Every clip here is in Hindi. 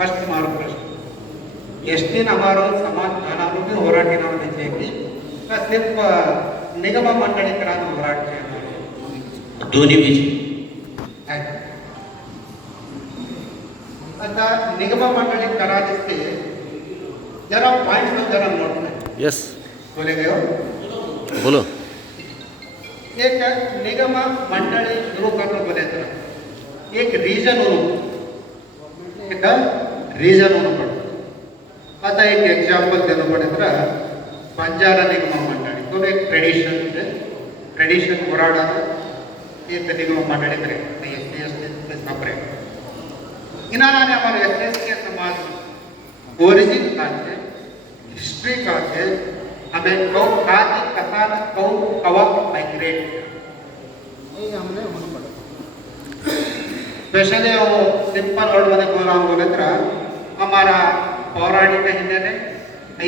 फ़र्स्ट हमारा प्रश्न। एस टी हमारो समाज कानूनों भी होराट नाम चाहिए का सिर्फ़ अ, निगम मंडळी करायचं होराट आहे दोन्ही पैकी आहे. आता निगम मंडळी करायचे जरा पॉइंट जरा नोट करें। यस बोले गए हो? बोलो। एक निगम मंडळी सुरू करणं बोले एक रिजन म्हणून एक रिजन म्हणून पडतं आता एक एक्झाम्पल देणं पडेल तर ಬಂಜಾರ ನಿಗಮ ಮಂಡಳಿ तो एक ट्रेडिशन है ट्रेडिशन होराड़ा एक निगम मंडली करे S T S T separate इन्होंने हमारे एस एस के समाज में ओरिजिन का है हिस्ट्री का है हमें कौ खादी कथान कौ कवा माइग्रेट ये हमने स्पेशली वो सिंपल वर्ड मध्ये बोला बोले हमारा पौराणिक हिंदन है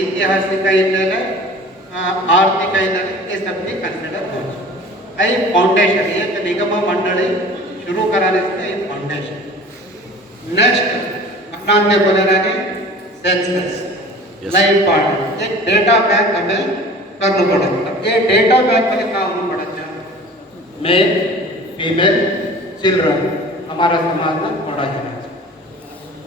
ऐतिहासिक हिंदन है आर्थिक हिंदन ये सब भी कंसिडर हो आई फाउंडेशन एक निगम मंडली शुरू कराने से फाउंडेशन नेक्स्ट अपना हमने बोले रहा रहे सेंसस लाइफ पार्ट एक डेटा बैंक हमें करना पड़ेगा। ये डेटा बैंक में क्या होना पड़ेगा? मेल फीमेल चिल्ड्रन हमारा समाज में पड़ा है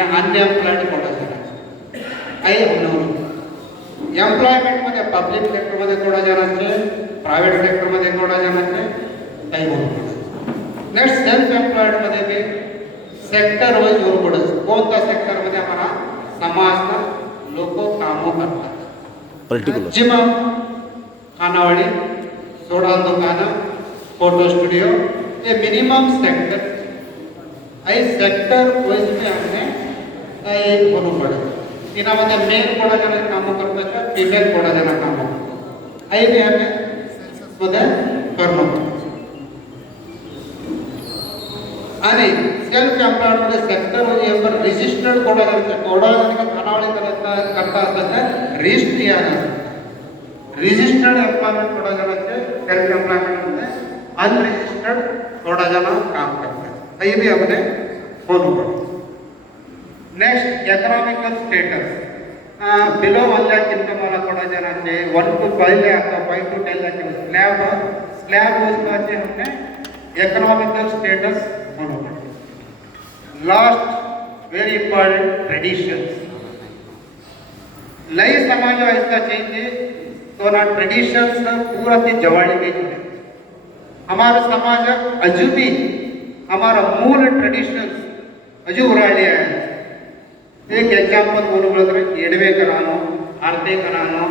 आणि अनएम्प्लॉयड थोडा जणांचे काही म्हणून एम्प्लॉयमेंटमध्ये पब्लिक सेक्टरमध्ये थोडा जणांचे प्रायव्हेट सेक्टरमध्ये थोडा जणांचे काही म्हणून नेक्स्ट सेल्फ एम्प्लॉयडमध्ये बी सेक्टर वाईज पडत कोणत्या सेक्टरमध्ये आम्हाला समाजला लोक कामं करतात पर्टिक्युलर मैक्सिमम खानावड़ी सोडा दुकान फ़ोटो स्टूडियो ये minimum sector I sector wise में हमने एक बनू पड़े तिनामध्ये मेल थोड़ा जना काम करता है फीमेल थोड़ा जना काम करता आई भी हमें करणं. पडतं. आणि सेल्फ एम्प्लॉयड मध्ये सेक्टर म्हणजे आपण रजिस्टर्ड कोडा करायचं कोडा जर खानावळी करता करता असतात तर रिस्ट यायला रजिस्टर्ड एम्प्लॉयमेंट थोडा जणांचे सेल्फ एम्प्लॉयमेंट मध्ये जना हे next economical status below one lakh income वाला जनांचे one two five lakh five two ten lakh slab slab योजनाचे हमने economical status होना लास्ट वेरी इंपॉर्टेंट ट्रेडिशंस नई समाज ऐसा चाहिए तो ना ट्रेडिशंस पूरा ती जवाड़ी गई जुड़े हमारा समाज अजू भी हमारा मूल ट्रेडिशंस अजू लिया आहे एक एग्ज़ाम्पल बोलू ब्रदर एडवे करानो आरते करानो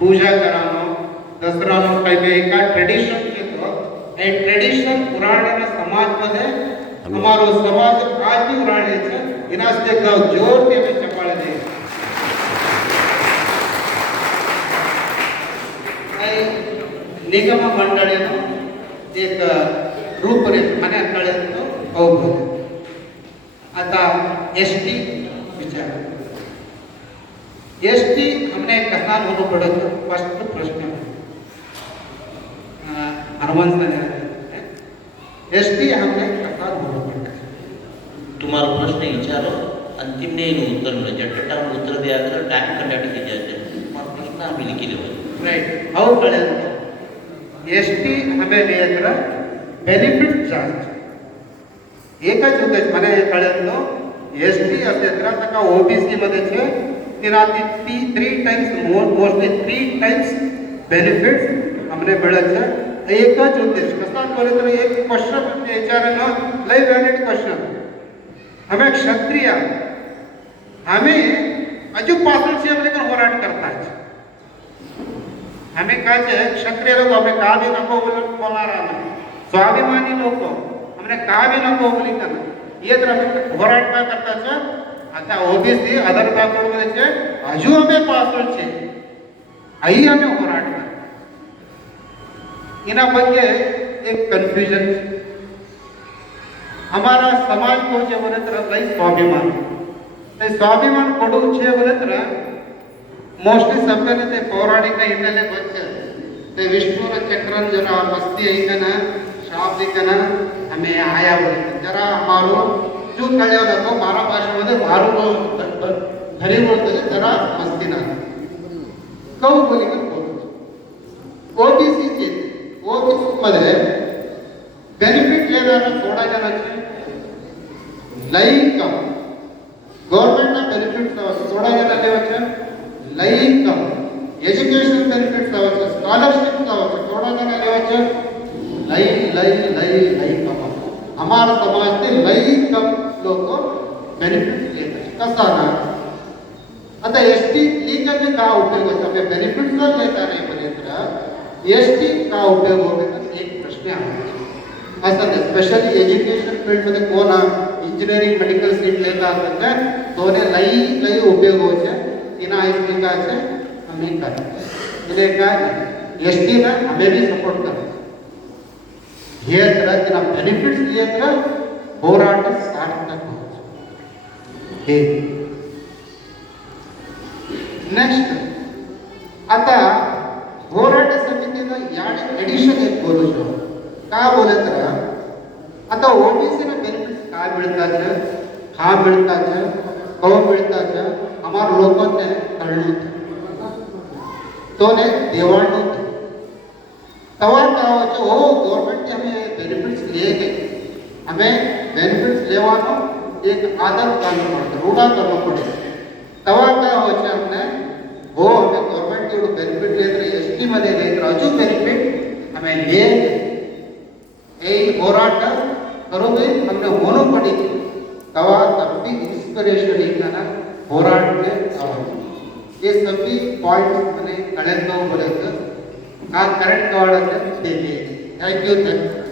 पूजा करानो दसरा का ट्रेडिशन के तो ट्रेडिशन पुराने ना समाज में है हमारो समाज आज भी पुराने छे इना से का ज़ोर के में चपाल दे आई निगम मंडळे नो एक रूपरेखा ने अटळे तो औ हमने कसा होणं पडत फर्स्ट प्रश्न हनुमंत एस टी हमने कसा होणं पडत तुम्हाला प्रश्न विचारो अंतिम नहीं उत्तर मिले जब टाइम उत्तर दिया तो टाइम कंडक्ट की जाते तुम्हारा प्रश्न आम्ही लिखिले होते राईट हाऊ कळेल एस टी हमें नियंत्रण बेनिफिट चार्ज एकच उद्देश મને कळेलो एसटी असेल ताका ओबीसी मध्ये છે इराती three three times mostly three times benefits हमने बड़े अच्छा एक ज उद्देश्य कसं बोले तर एक क्वेश्चन विचारानं लय व्हॅलिड क्वेश्चन हमें क्षत्रिय, हमें अजू पासून से हमने कर होराट करता है। हमें का जे क्षत्रिय लोग हमें का भी नको बोलणार स्वाभिमानी लोग हमने का भी नको बोली करना। ये तरह होराट करता है आता ओबीसी अदर કાસ્ટોડમાં છે હજુ અમે પાછળ છે અહીં અમે હોરાટ કર એના ಬಗ್ಗೆ એક કન્ફ્યુઝન અમારા સમાજ પહોંચે વનત્ર લઈ સ્વાભિમાન તે સ્વાભિમાન પડવું છે વનત્ર મોસ્ટલી સભ્યને તે પૌરાણિક હિન્ನೆಲೆ ಗೊತ್ತಿದೆ તે વિષ્ણુર ચક્રન જરા મસ્તી હિન્દના શાબ્દિકના અમે આયા વનત્ર જરા અમારું ಜೂನ್ ಕಳೆಯೋದಕ್ಕೋ ಮಾರ ಭಾಷೆ ಬಂದರೆ ಮಾರು ಹರಿಬೋದಾಗ ಜನ ಮಸ್ತಿನ ಕೌ ಬಲಿಗೆ ಹೋಗುತ್ತೆ ಓ ಬಿ ಸಿ ಚೇತಿ ಓ ಬಿ ಸಿ ಮದ್ರೆ ಬೆನಿಫಿಟ್ ಏನಾದ್ರು ಥೋಡ ಜನಕ್ಕೆ ಲೈಕ್ ಗೌರ್ಮೆಂಟ್ನ ಬೆನಿಫಿಟ್ಸ್ ಥೋಡ ಜನ ಲೇವಕ್ಕೆ ಲೈಕ್ ಎಜುಕೇಷನ್ ಬೆನಿಫಿಟ್ಸ್ ಅವಾಗ ಸ್ಕಾಲರ್ಶಿಪ್ಸ್ ಅವಾಗ ಥೋಡ ಜನ ಲೇವಕ್ಕೆ ಲೈ ಲೈ ಲೈ ಲೈಕ್ हमारा समाज से लई कम लोग बेनिफिट लेता है। एस टी का उपयोग होता बेनिफिट का लेता नाही म्हणे एस टी का उपयोग होता एक प्रश्न ऐसा असं स्पेशली एज्युकेशन फील्डमध्ये कोण इंजीनियरिंग मेडिकल सीट लेता ಅಂತಂದ್ರೆ ತೋನೆ ಲೈ ಲೈ ಉಪಯೋಗ ಹೋಚೆ ದಿನ ಆಯ್ತು ಆಚೆ ಹಮೇಕಾಯಿ ಇಲ್ಲೇ ಎಷ್ಟಿನ ಹಮೇ ಬಿ ಸಪೋರ್ಟ್ ಕರ टी ना हमें भी सपोर्ट करा हे तर तिना बेनिफिट्स लिए तर ಹೋರಾಟ ಸಾರ್ಥಕ हे नेक्स्ट आता होराट समितीनं या एडिशन एक बोलू शकतो का बोले तर आता ओबीसी बेनिफिट्स काय मिळतात का मिळतात कव मिळतात हमार लोकांना कळलं तो ने देवाण होते सवाल क्या हो कि ओ गवर्नमेंट से हमें बेनिफिट्स लिए गए हमें बेनिफिट्स लेवा तो एक आदर करना पड़ता, रूढ़ा करना पड़ेगा। सवाल क्या हो कि हमने ओ हमें गवर्नमेंट के बेनिफिट ले रहे हैं इसकी मदद ले रहे हैं जो बेनिफिट हमें लिए गए यही घोराट करोगे, हमने होने पड़ेगी। कवा तभी इंस्पिरेशन एक ना होराट के आवाज़ ये सभी पॉइंट्स मैंने कलेक्ट बोले कर कलेक्ट बोले का correct thank you thank you